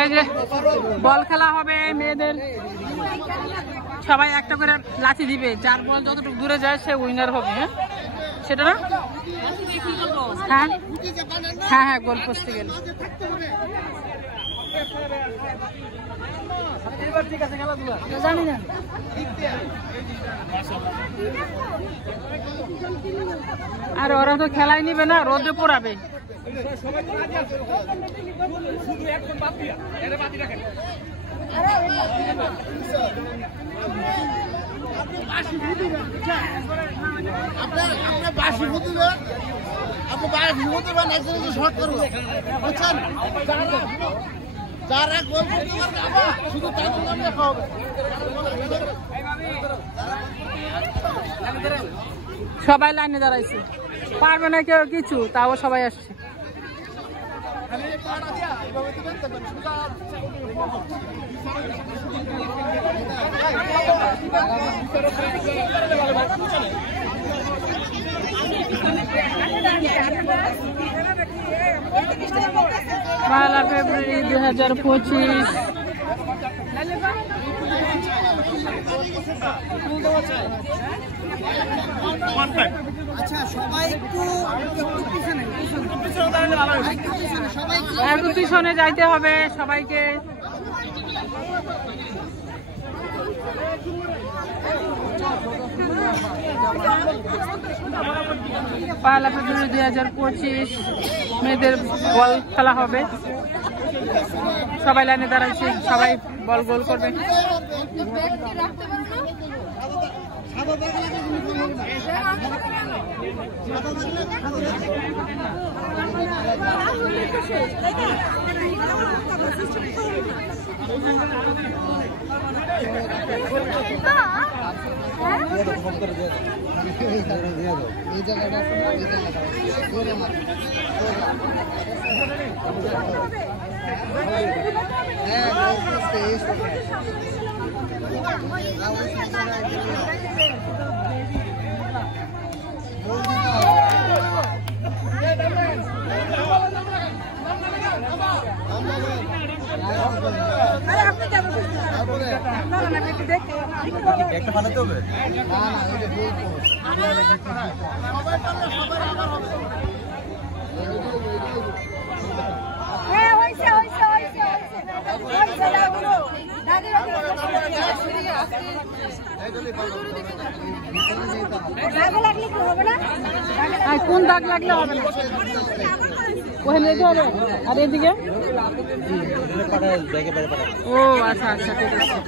এই যে বল খেলা হবে মেয়েদের, সবাই একটা করে লাঠি দিবে, যার বল যতটুকু দূরে যায় সে উইনার হবে। হ্যাঁ সেটা না? হ্যাঁ হ্যাঁ হ্যাঁ, গোল পোস্টে গেল। জানি না আর ওরা তো খেলাই নিবে না, রোদে পোড়াবে। সবাই লাইনে দাঁড়াইছে, পারবে না কেউ কিছু, তাও সবাই আসছে। পয়লা ফেব্রুয়ারি 2025। একটু পিছনে যাইতে হবে সবাইকে। পয়লা ফেব্রুয়ারি 2025 মেয়েদের বল খেলা হবে। সবাই লাইনে দাঁড়াইছে, সবাই বল গোল করবে। একটা বানাতে হবে কোন দাগ লাগলে হবে না, ওখানে যেতে হবে। আর এদিকে ও আচ্ছা আচ্ছা, ঠিক আছে।